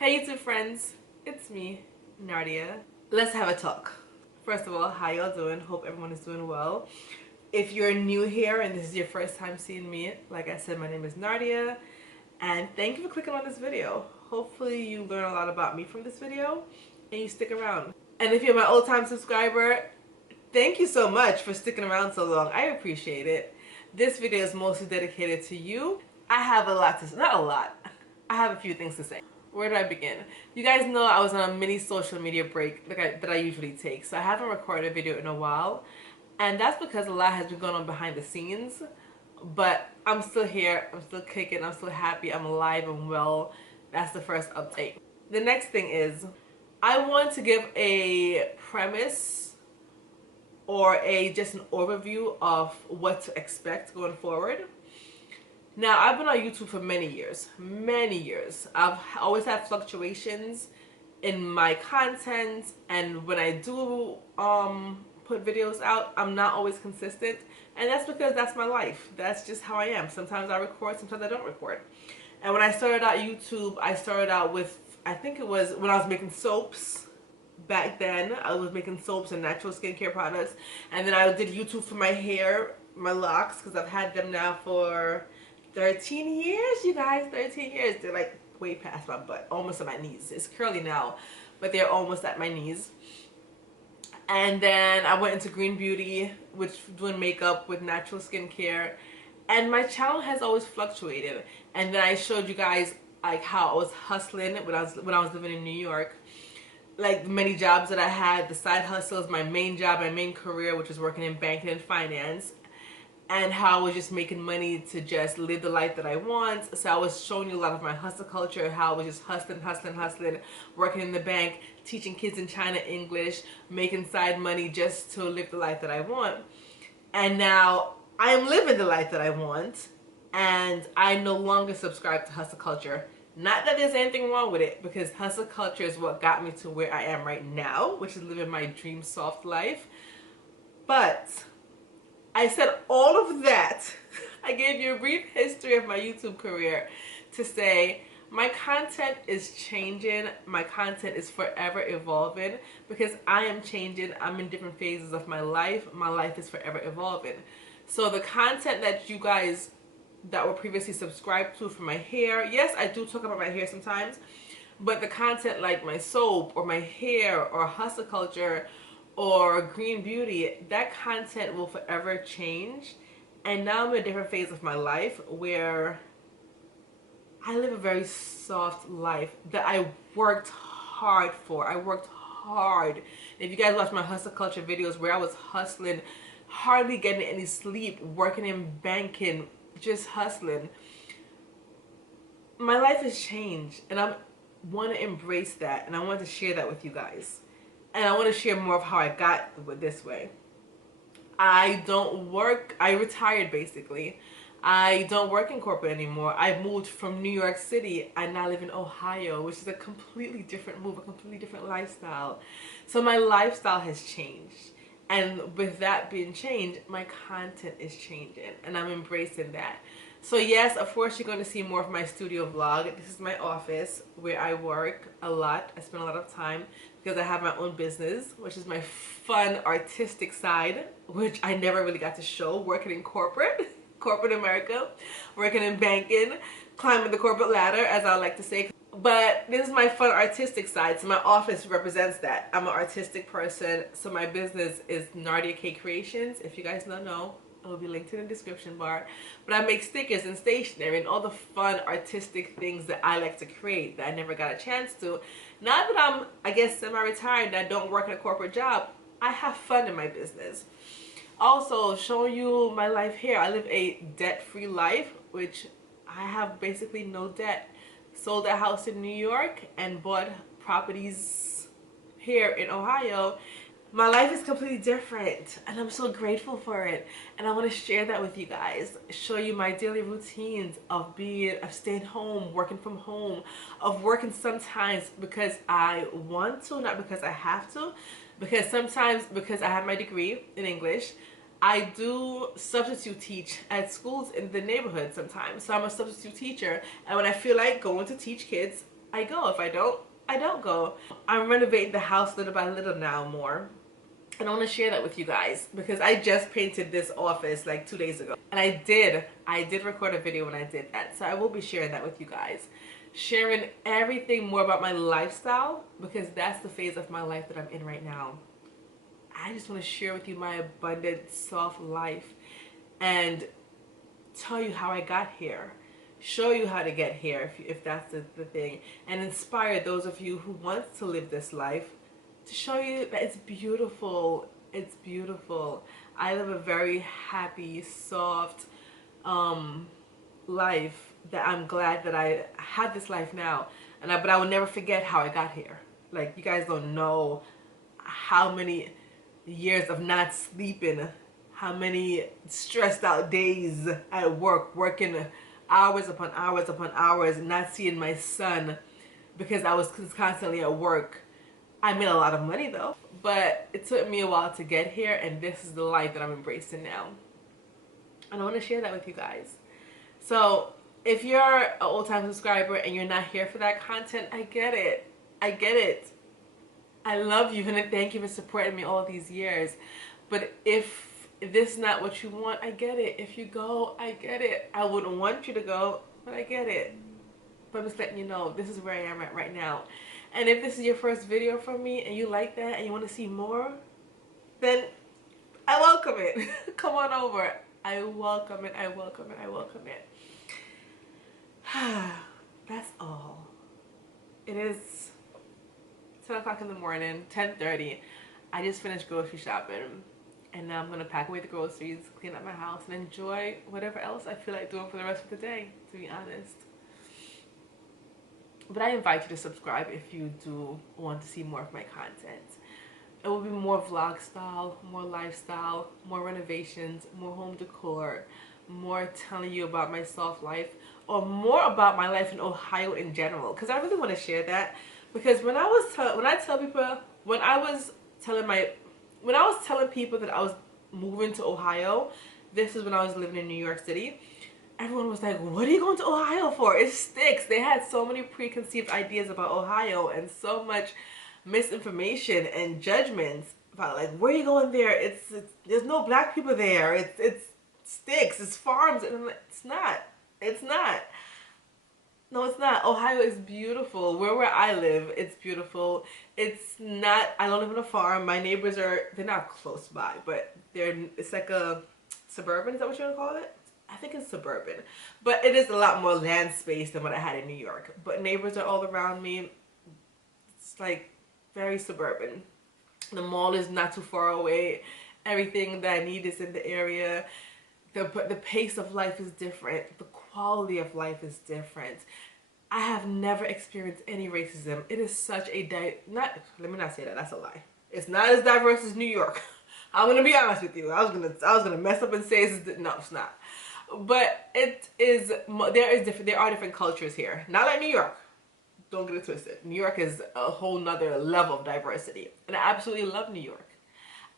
Hey YouTube friends, it's me, Nardia. Let's have a talk. First of all, how y'all doing? Hope everyone is doing well. If you're new here and this is your first time seeing me, like I said, my name is Nardia, and thank you for clicking on this video. Hopefully you learn a lot about me from this video and you stick around. And if you're my old time subscriber, thank you so much for sticking around so long. I appreciate it. This video is mostly dedicated to you. I have a lot to say, not a lot. I have a few things to say. Where do I begin? You guys know I was on a mini social media break that I usually take, so I haven't recorded a video in a while, and that's because a lot has been going on behind the scenes, but I'm still here, I'm still kicking, I'm still happy, I'm alive and well. That's the first update. The next thing is, I want to give a premise or just an overview of what to expect going forward. Now, I've been on YouTube for many years. I've always had fluctuations in my content, and when I do put videos out, I'm not always consistent, and that's because that's my life. That's just how I am. Sometimes I record, sometimes I don't record. And when I started out YouTube, I started out with, I think it was when I was making soaps. Back then, I was making soaps and natural skincare products, and then I did YouTube for my hair, my locks, because I've had them now for 13 years, you guys. 13 years. They're like way past my butt, almost at my knees. It's curly now, but they're almost at my knees. And then I went into green beauty, which doing makeup with natural skincare, and my channel has always fluctuated. And then I showed you guys like how I was hustling when I was living in New York, like the many jobs that I had, the side hustles, my main job, my main career, which was working in banking and finance, and how I was just making money to just live the life that I want. So I was showing you a lot of my hustle culture, how I was just hustling, working in the bank, teaching kids in China English, making side money just to live the life that I want. And now I am living the life that I want, and I no longer subscribe to hustle culture. Not that there's anything wrong with it, because hustle culture is what got me to where I am right now, which is living my dream soft life. But I said all of that. I gave you a brief history of my YouTube career to say my content is changing. My content is forever evolving because I am changing. I'm in different phases of my life. My life is forever evolving. So the content that you guys that were previously subscribed to for my hair, yes, I do talk about my hair sometimes, but the content like my soap or my hair or hustle culture or green beauty, that content will forever change. And now I'm in a different phase of my life where I live a very soft life that I worked hard for. I worked hard. If you guys watch my hustle culture videos where I was hustling, hardly getting any sleep, working in banking, just hustling, my life has changed, and I want to embrace that, and I want to share that with you guys. And I want to share more of how I got this way. I don't work, I retired basically. I don't work in corporate anymore. I moved from New York City. I now live in Ohio, which is a completely different move, a completely different lifestyle. So my lifestyle has changed. And with that being changed, my content is changing, and I'm embracing that. So yes, of course, you're going to see more of my studio vlog. This is my office where I work a lot. I spend a lot of time because I have my own business, which is my fun artistic side, which I never really got to show working in corporate America, working in banking, climbing the corporate ladder, as I like to say. But this is my fun artistic side, so my office represents that. I'm an artistic person, so my business is Nardia K Kreations. If you guys don't know, it will be linked in the description bar. But I make stickers and stationery and all the fun artistic things that I like to create that I never got a chance to. Now that I'm, I guess, semi-retired and I don't work in a corporate job, I have fun in my business. Also, showing you my life here. I live a debt-free life, which I have basically no debt. Sold a house in New York and bought properties here in Ohio. My life is completely different, and I'm so grateful for it. And I want to share that with you guys. Show you my daily routines of staying home, working from home, of working sometimes because I want to, not because I have to. Because sometimes, because I have my degree in English, I do substitute teach at schools in the neighborhood sometimes. So I'm a substitute teacher, and when I feel like going to teach kids, I go. If I don't, I don't go. I'm renovating the house little by little now more. And I want to share that with you guys because I just painted this office like 2 days ago. And I did record a video when I did that. So I will be sharing that with you guys. Sharing everything more about my lifestyle because that's the phase of my life that I'm in right now. I just want to share with you my abundant, soft life and tell you how I got here. Show you how to get here if that's the thing. And inspire those of you who want to live this life to show you that it's beautiful. It's beautiful. I live a very happy, soft life that I'm glad that I have this life now. But I will never forget how I got here. Like, you guys don't know how many years of not sleeping, how many stressed out days at work, working hours upon hours upon hours, not seeing my son because I was constantly at work. I made a lot of money though, but it took me a while to get here, and this is the life that I'm embracing now. And I want to share that with you guys. So if you're an old-time subscriber and you're not here for that content, I get it. I get it. I love you and thank you for supporting me all these years. But if this is not what you want, I get it. If you go, I get it. I wouldn't want you to go, but I get it. But I'm just letting you know, this is where I am at right now. And if this is your first video from me and you like that and you want to see more, then I welcome it. Come on over. I welcome it. I welcome it. I welcome it. That's all. It is 10 o'clock in the morning, 10:30. I just finished grocery shopping. And now I'm going to pack away the groceries, clean up my house, and enjoy whatever else I feel like doing for the rest of the day, to be honest. But I invite you to subscribe if you do want to see more of my content. It will be more vlog style, more lifestyle, more renovations, more home decor, more telling you about my soft life, or more about my life in Ohio in general. Because I really want to share that. Because when I was telling people that I was moving to Ohio, this is when I was living in New York City. Everyone was like, what are you going to Ohio for? It sticks. They had so many preconceived ideas about Ohio and so much misinformation and judgments about like, where are you going there? It's there's no black people there. It's sticks. It's farms. And I'm like, it's not. It's not. No, it's not. Ohio is beautiful. Where I live, it's beautiful. It's not, I don't live on a farm. My neighbors they're not close by, but it's like a suburban. Is that what you want to call it? I think it's suburban, but it is a lot more land space than what I had in New York. But neighbors are all around me. It's like very suburban. The mall is not too far away. Everything that I need is in the area. The pace of life is different. The quality of life is different. I have never experienced any racism. It is such a let me not say that. That's a lie. It's not as diverse as New York. I'm gonna be honest with you. I was gonna mess up and say no, it's not. But it is. There are different cultures here. Not like New York. Don't get it twisted. New York is a whole nother level of diversity, and I absolutely love New York.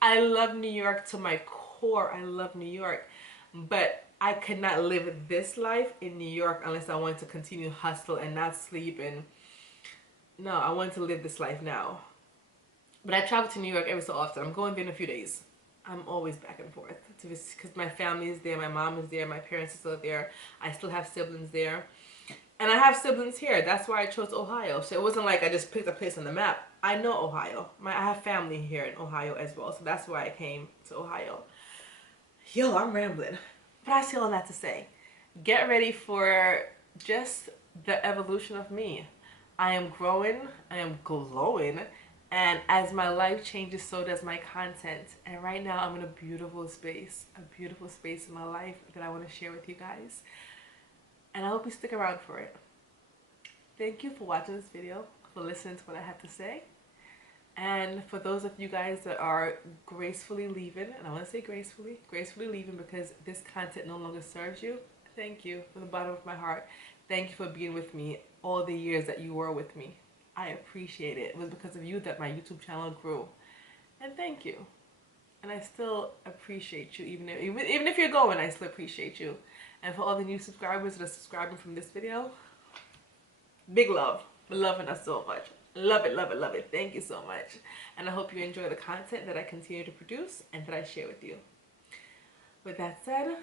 I love New York to my core. I love New York, but I could not live this life in New York unless I wanted to continue hustle and not sleep. And no, I wanted to live this life now. But I travel to New York every so often. I'm going there in a few days. I'm always back and forth because my family is there, my mom is there, my parents are still there. I still have siblings there. And I have siblings here. That's why I chose Ohio. So it wasn't like I just picked a place on the map. I know Ohio. I have family here in Ohio as well. So that's why I came to Ohio. Yo, I'm rambling. But I say all that to say, get ready for just the evolution of me. I am growing. I am glowing. And as my life changes, so does my content. And right now I'm in a beautiful space in my life that I want to share with you guys. And I hope you stick around for it. Thank you for watching this video, for listening to what I have to say. And for those of you guys that are gracefully leaving, and I want to say gracefully leaving because this content no longer serves you, thank you from the bottom of my heart. Thank you for being with me all the years that you were with me. I appreciate it. It was because of you that my YouTube channel grew. And thank you. And I still appreciate you. Even if you're going, I still appreciate you. And for all the new subscribers that are subscribing from this video, big love. I'm loving us so much. Love it, love it, love it. Thank you so much. And I hope you enjoy the content that I continue to produce and that I share with you. With that said,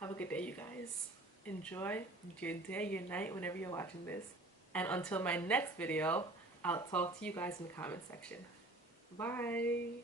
have a good day, you guys. Enjoy your day, your night, whenever you're watching this. And until my next video, I'll talk to you guys in the comment section. Bye.